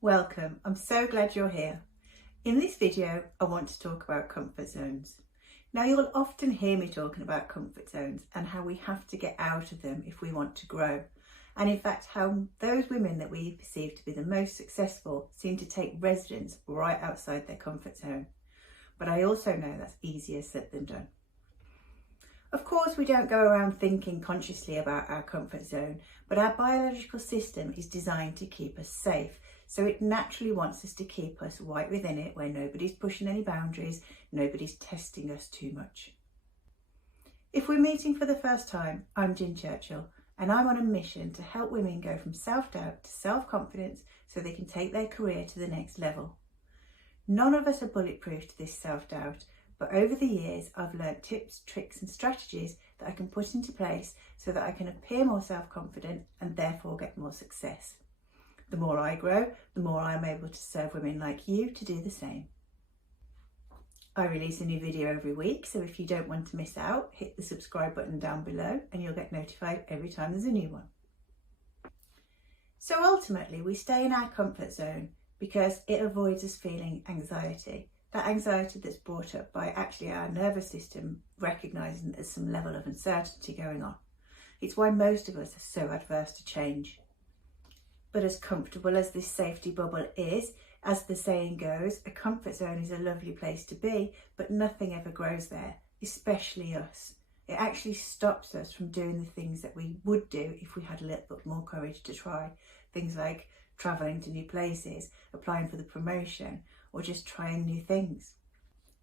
Welcome, I'm so glad you're here. In this video, I want to talk about comfort zones. Now you'll often hear me talking about comfort zones and how we have to get out of them if we want to grow. And in fact, how those women that we perceive to be the most successful seem to take residence right outside their comfort zone. But I also know that's easier said than done. Of course, we don't go around thinking consciously about our comfort zone, but our biological system is designed to keep us safe. So it naturally wants us to keep us right within it, where nobody's pushing any boundaries, nobody's testing us too much. If we're meeting for the first time, I'm Churchill, and I'm on a mission to help women go from self-doubt to self-confidence so they can take their career to the next level. None of us are bulletproof to this self-doubt, but over the years, I've learned tips, tricks and strategies that I can put into place so that I can appear more self-confident and therefore get more success. The more I grow, the more I'm able to serve women like you to do the same. I release a new video every week, so if you don't want to miss out, hit the subscribe button down below and you'll get notified every time there's a new one. So ultimately, we stay in our comfort zone because it avoids us feeling anxiety. That anxiety that's brought up by actually our nervous system recognising there's some level of uncertainty going on. It's why most of us are so adverse to change. But as comfortable as this safety bubble is, as the saying goes, a comfort zone is a lovely place to be, but nothing ever grows there, especially us. It actually stops us from doing the things that we would do if we had a little bit more courage to try. Things like travelling to new places, applying for the promotion, or just trying new things.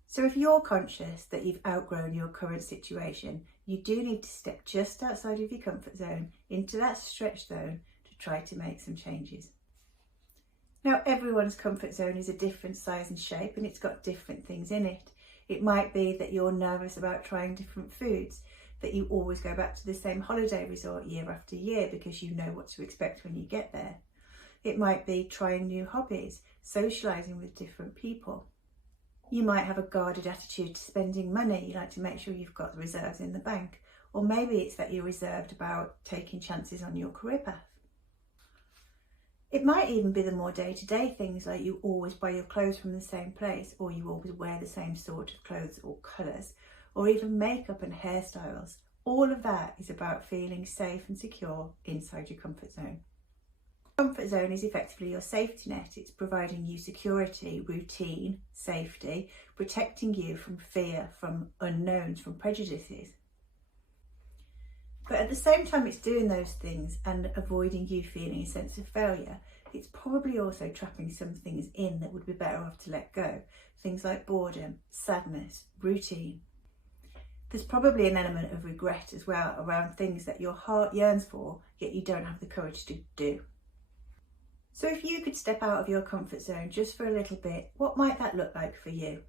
So if you're conscious that you've outgrown your current situation, you do need to step just outside of your comfort zone into that stretch zone to try to make some changes. Now everyone's comfort zone is a different size and shape and it's got different things in it. It might be that you're nervous about trying different foods, that you always go back to the same holiday resort year after year because you know what to expect when you get there. It might be trying new hobbies, socialising with different people. You might have a guarded attitude to spending money. You like to make sure you've got the reserves in the bank. Or maybe it's that you're reserved about taking chances on your career path. It might even be the more day-to-day things, like you always buy your clothes from the same place, or you always wear the same sort of clothes or colours, or even makeup and hairstyles. All of that is about feeling safe and secure inside your comfort zone. Comfort zone is effectively your safety net. It's providing you security, routine, safety, protecting you from fear, from unknowns, from prejudices. But at the same time it's doing those things and avoiding you feeling a sense of failure, it's probably also trapping some things in that would be better off to let go. Things like boredom, sadness, routine. There's probably an element of regret as well around things that your heart yearns for, yet you don't have the courage to do. So if you could step out of your comfort zone just for a little bit, what might that look like for you?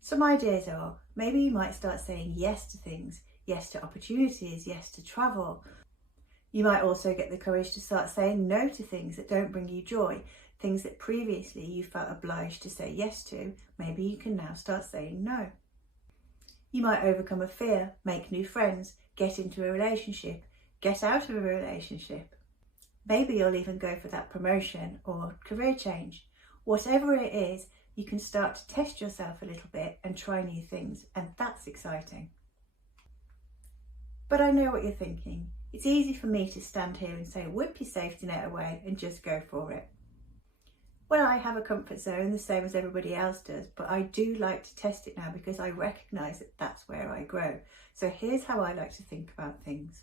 Some ideas are, maybe you might start saying yes to things, yes to opportunities, yes to travel. You might also get the courage to start saying no to things that don't bring you joy, things that previously you felt obliged to say yes to. Maybe you can now start saying no. You might overcome a fear, make new friends, get into a relationship, get out of a relationship. Maybe you'll even go for that promotion or career change. Whatever it is, you can start to test yourself a little bit and try new things, and that's exciting. But I know what you're thinking. It's easy for me to stand here and say, whip your safety net away and just go for it. Well, I have a comfort zone the same as everybody else does, but I do like to test it now because I recognise that that's where I grow. So here's how I like to think about things.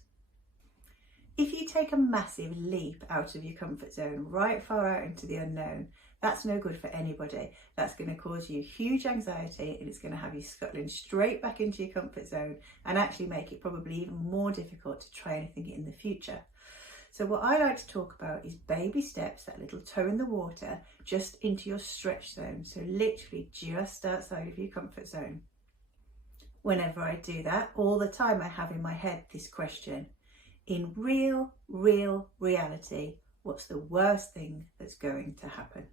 If you take a massive leap out of your comfort zone, right far out into the unknown, that's no good for anybody. That's going to cause you huge anxiety and it's going to have you scuttling straight back into your comfort zone and actually make it probably even more difficult to try anything in the future. So what I like to talk about is baby steps, that little toe in the water, just into your stretch zone. So literally just outside of your comfort zone. Whenever I do that, all the time I have in my head this question. In real reality, what's the worst thing that's going to happen?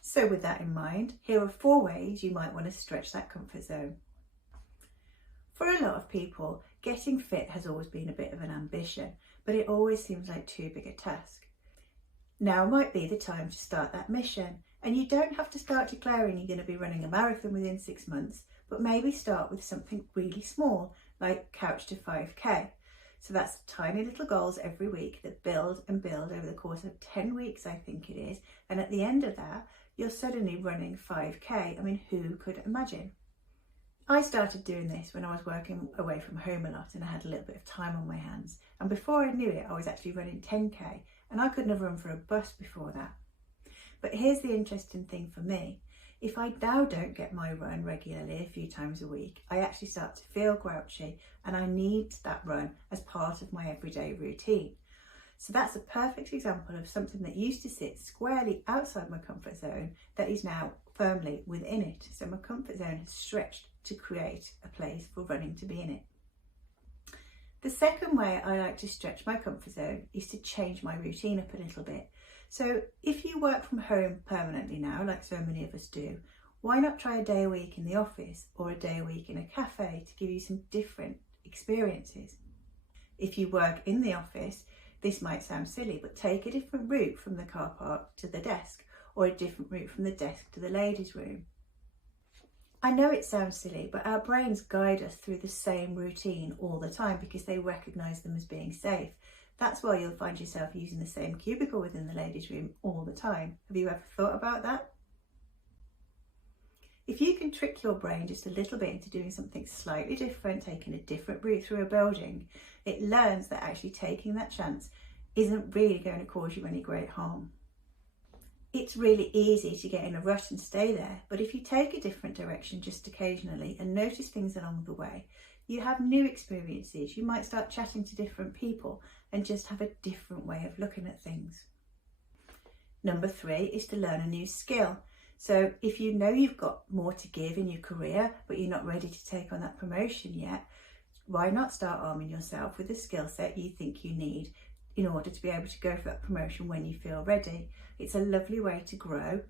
So with that in mind, here are 4 ways you might want to stretch that comfort zone. For a lot of people, getting fit has always been a bit of an ambition, but it always seems like too big a task. Now might be the time to start that mission, and you don't have to start declaring you're going to be running a marathon within 6 months, but maybe start with something really small like couch to 5k. So that's tiny little goals every week that build and build over the course of 10 weeks, I think it is. And at the end of that, you're suddenly running 5k. I mean, who could imagine? I started doing this when I was working away from home a lot and I had a little bit of time on my hands. And before I knew it, I was actually running 10k, and I couldn't have run for a bus before that. But here's the interesting thing for me. If I now don't get my run regularly a few times a week, I actually start to feel grouchy, and I need that run as part of my everyday routine. So that's a perfect example of something that used to sit squarely outside my comfort zone that is now firmly within it. So my comfort zone has stretched to create a place for running to be in it. The second way I like to stretch my comfort zone is to change my routine up a little bit. So if you work from home permanently now, like so many of us do, why not try a day a week in the office or a day a week in a cafe to give you some different experiences? If you work in the office, this might sound silly, but take a different route from the car park to the desk, or a different route from the desk to the ladies' room. I know it sounds silly, but our brains guide us through the same routine all the time because they recognise them as being safe. That's why you'll find yourself using the same cubicle within the ladies' room all the time. Have you ever thought about that? If you can trick your brain just a little bit into doing something slightly different, taking a different route through a building, it learns that actually taking that chance isn't really going to cause you any great harm. It's really easy to get in a rut and stay there, but if you take a different direction just occasionally and notice things along the way, you have new experiences. You might start chatting to different people and just have a different way of looking at things. Number 3 is to learn a new skill. So if you know you've got more to give in your career, but you're not ready to take on that promotion yet, why not start arming yourself with the skill set you think you need in order to be able to go for that promotion when you feel ready? It's a lovely way to grow,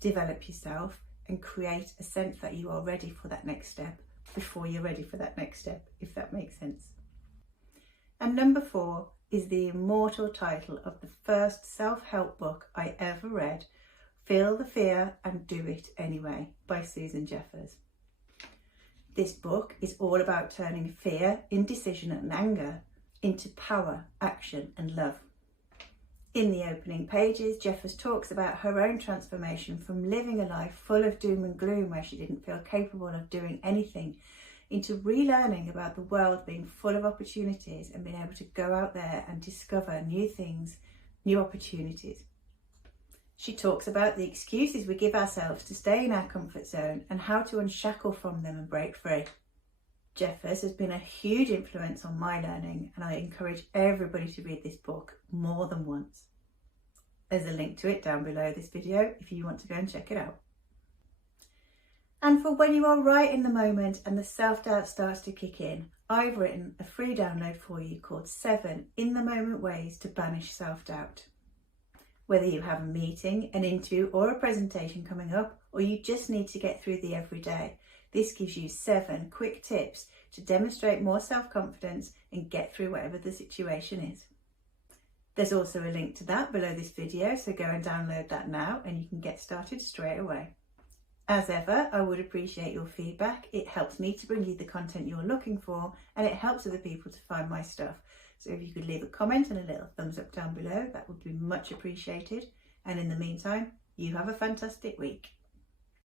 develop yourself, and create a sense that you are ready for that next step before you're ready for that next step, if that makes sense. And number 4 is the immortal title of the first self-help book I ever read, Feel the Fear and Do It Anyway by Susan Jeffers. This book is all about turning fear, indecision and anger into power, action and love. In the opening pages, Jeffers talks about her own transformation from living a life full of doom and gloom where she didn't feel capable of doing anything, into relearning about the world being full of opportunities and being able to go out there and discover new things, new opportunities. She talks about the excuses we give ourselves to stay in our comfort zone and how to unshackle from them and break free. Jeffers has been a huge influence on my learning, and I encourage everybody to read this book more than once. There's a link to it down below this video if you want to go and check it out. And for when you are right in the moment and the self-doubt starts to kick in, I've written a free download for you called 7 in-the-moment ways to banish self-doubt. Whether you have a meeting, an interview or a presentation coming up, or you just need to get through the everyday, this gives you 7 quick tips to demonstrate more self-confidence and get through whatever the situation is. There's also a link to that below this video, so go and download that now and you can get started straight away. As ever, I would appreciate your feedback. It helps me to bring you the content you're looking for, and it helps other people to find my stuff. So if you could leave a comment and a little thumbs up down below, that would be much appreciated. And in the meantime, you have a fantastic week.